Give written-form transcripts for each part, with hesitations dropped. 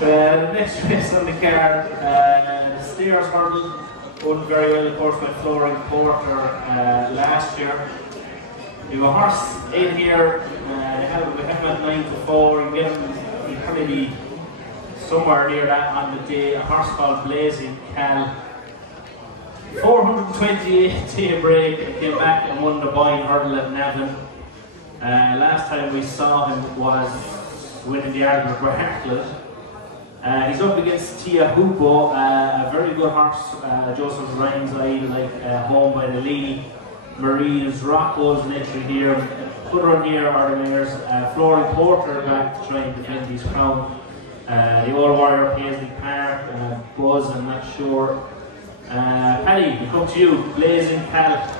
The next race on the card, the Stairs Hurdle, won very well, of course, by Flooring Porter last year. We have a horse in here, they have him at 9 to 4. You get him, he'll probably be somewhere near that on the day. A horse called Blazing Cal. 428 day break, and came back and won the Boyne Hurdle at Navan. Last time we saw him was winning the Ardmore Bartlett. He's up against Tia Hupo, a very good horse. Joseph Ryan's eye, like Home by the Lee. Marie's Rocco's an entry here. Put her on here are the mares. Flooring Porter back to try and defend his crown. The Old Warrior Paisley Park, Buzz, I'm not sure. Paddy, we come to you. Blazing Cal.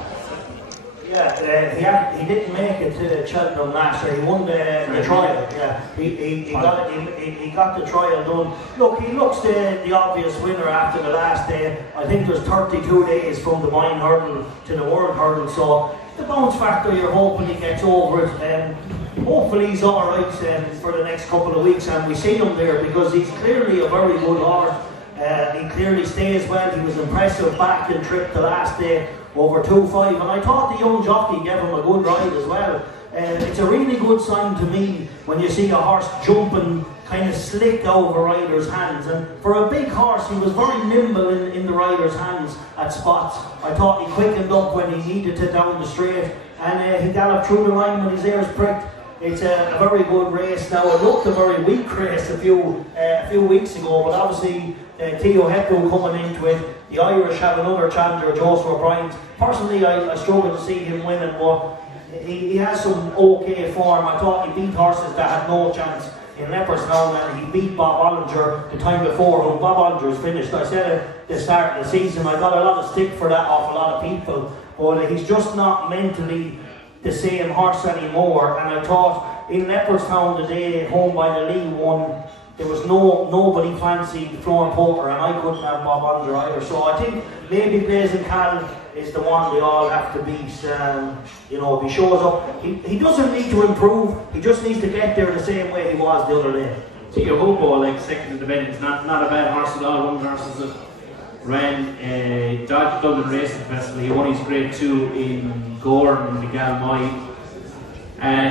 Yeah, he didn't make it to Cheltenham last year. He won the trial. Yeah, he got the trial done. Look, he looks the obvious winner after the last day. I think there's 32 days from the Boyne Hurdle to the World Hurdle, so the bounce factor, you're hoping he gets over it. Hopefully he's all right for the next couple of weeks, and we see him there because he's clearly a very good horse. He clearly stays well. He was impressive back in trip the last day over 2.5, and I thought the young jockey gave him a good ride as well. It's a really good sign to me when you see a horse jumping kind of slick out of a rider's hands, and for a big horse he was very nimble in the rider's hands at spots. I thought he quickened up when he needed to down the straight, and he galloped through the line with his ears pricked. It's a very good race. Now it looked a very weak race a few weeks ago, but obviously Theo Hepburn coming into it. The Irish have another challenger, Joseph O'Brien. Personally, I struggle to see him winning, but he has some okay form. I thought he beat horses that had no chance in Leopardstown, and he beat Bob Ollinger the time before, when Bob Ollinger's finished. I said at the start of the season, I got a lot of stick for that off a lot of people, but he's just not mentally the same horse anymore. And I thought in Leopardstown the day Home by the Lee won, there was nobody fancied Flooring Porter, and I couldn't have Bob Ollinger either. So I think maybe Blazing Cal is the one they all have to beat. You know, if he shows up, he doesn't need to improve, he just needs to get there the same way he was the other day. Tia Hupo, like second in the betting, is not a bad horse at all. One of the horses that ran Dodge Dublin Racing Festival. He won his grade 2 in Gordon in the Galmoy.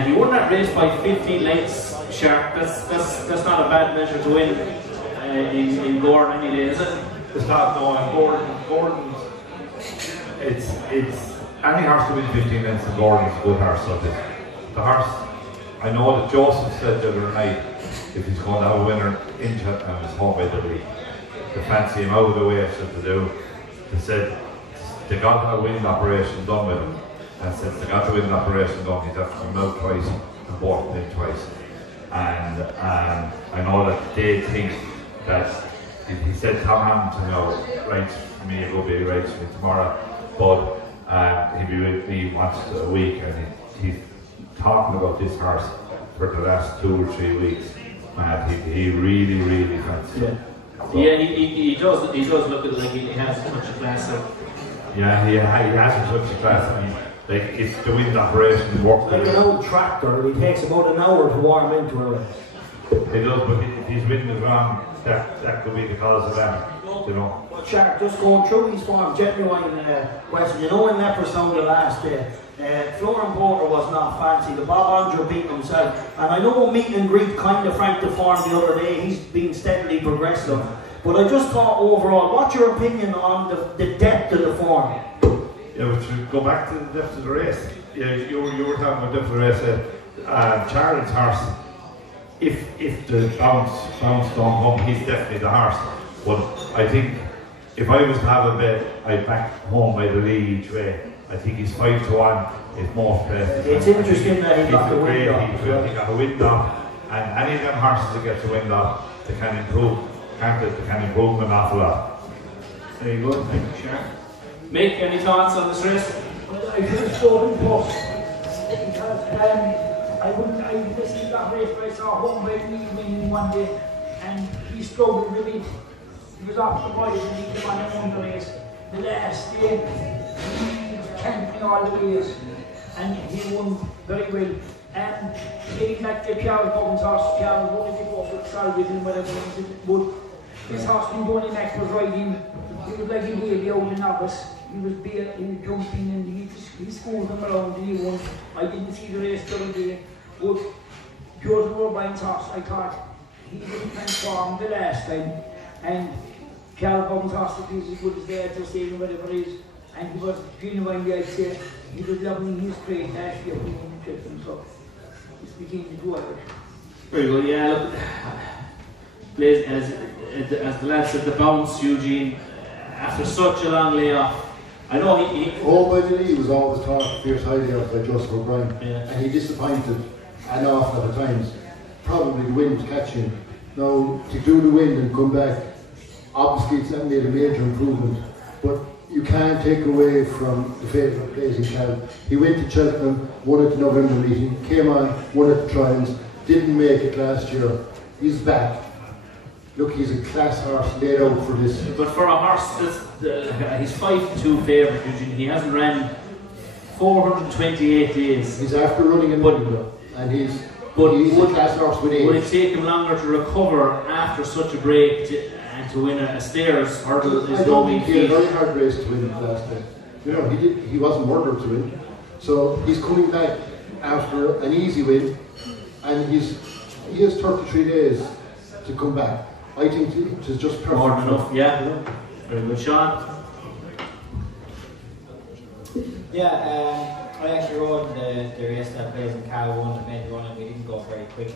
He won that race by 15 lengths sharp. That's not a bad measure to win in Gordon any day, is it? It's not, no, in Gordon, it's any horse to win 15 lengths in Gordon is a good horse. So the horse, I know that Joseph said the other night, if he's going to have a winner in Cheltenham, it's Home by the Lee. To fancy him out of the way, to do. They said they got a wind operation done with him, and since they got the wind operation done, he's have to come out twice and walk in twice. And I know that they think that he said Tom Hamilton, writes for me, it will be writes for me tomorrow, but he'll be with me once a week, and he's talking about this horse for the last 2 or 3 weeks. He really fancies it. Yeah, he does look at it like he has as much class. Yeah, he has as much class. I mean, like, it's the wind operation works. Like an old tractor, it takes about an hour to warm into it. It does, but if his wind is wrong, that could be the cause of that, you know. But Shark, just going through his form, genuine question. You know, in Leopardstown the last day, Flooring Porter was not fancy. The Bob Ollinger beat himself, and I know meet and greet kind of franked the form the other day. He's been steadily progressive, but I just thought overall, what's your opinion on the depth of the form? Yeah, but to go back to the depth of the race, yeah, you were talking about depth of the race. Charlotte's horse, if the bounce don't come, he's definitely the horse. But I think if I was to have a bet, I'd back Home by the Lee each way. I think he's 5 to 1. It's more places. It's interesting that he got the wind off. He got a wind off, and any of them horses that get the wind off, they can improve. They can improve an awful lot. Very good, thank you, Sharon. Mick, any thoughts on this race? Well, I feel so impressed because I listened to that race, but I saw Home by the Lee winning one day, and he struggled a bit. He was off the boys and he came on and won the race. The last day, he was camping all the ways, and he won very well. And getting back to Charles Bowman's horse, Charles wanted to go for trial with him, whatever, but this horse didn't do any next was riding. He was like a baby out in novice. He was jumping and he schooled them around and he won. I didn't see the race the other day, but George O'Brien's horse, I thought he didn't transform the last time. And Charles Bowman's horse is as good as they are to say whatever it is. And he was genuinely, I'd say, he was loving his trade last year when he won the Cheltenham, so it's became the two Irish. Very good, yeah. Look, Blaze, as the lad said, the bounce, Eugene, after such a long layoff. I know he by the Lee was always talked fierce highly of by Joseph O'Brien, yeah. and he disappointed an awful lot of times. Probably the wind catching. Now, to do the wind and come back, obviously it's made a major improvement, but you can't take away from the favourite plays in Cal. He went to Cheltenham, won at the November meeting, came on, won at the trials, didn't make it last year. He's back. Look, he's a class horse laid out for this. But for a horse he's 5-2 favourite, Eugene. He hasn't ran 428 days. He's after running in Edinburgh, and he's a class horse with age. Would it take him longer to recover after such a break and to win a stairs hurdle? I don't think he had a very hard race to win last time. You know, he wasn't murdered to win. So he's coming back after an easy win, and he has 33 days to come back. I think it is just perfect. More than enough, yeah. Very good, Sean. Yeah, I actually rode the race that plays in Cal 1 and made run, and we didn't go very quick.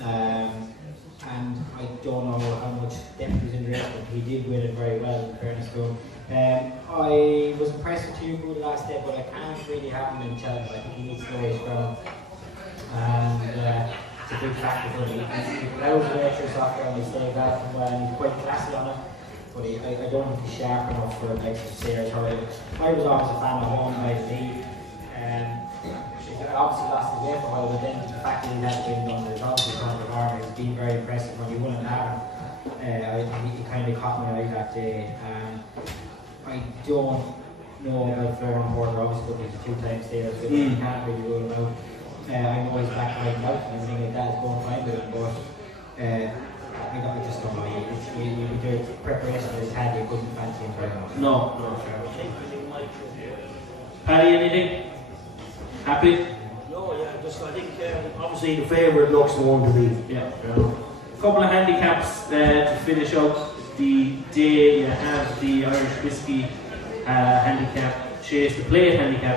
And I don't know how much depth was in the race, but he did win it very well, in fairness to him. I was impressed with Hugo last day, but I can't really have him in Cheltenham. I think he needs to know his ground. And it's a big factor for him. He allows the extra off ground, he stays out from well, and he's quite classy on it. But I don't think he's sharp enough for like the stairs. I was always a fan of home by the lead. He obviously lost his way for a while, but then the fact that he had been done, there's obviously front of arm, it's been very impressive when he won an arm. He kind of caught me out that day. I don't know about Florian Porter, obviously, but he's a two-time stairs, so you can't really rule him out. I know he's back right out and everything like that is going fine with him, but I just don't know. With the preparation that he's had, you couldn't fancy him very much. No. Paddy, anything? Happy? No, yeah, I think obviously the favourite looks the one to beat. Yeah, a couple of handicaps to finish out the day. You have the Irish Whiskey handicap chase, the plate handicap.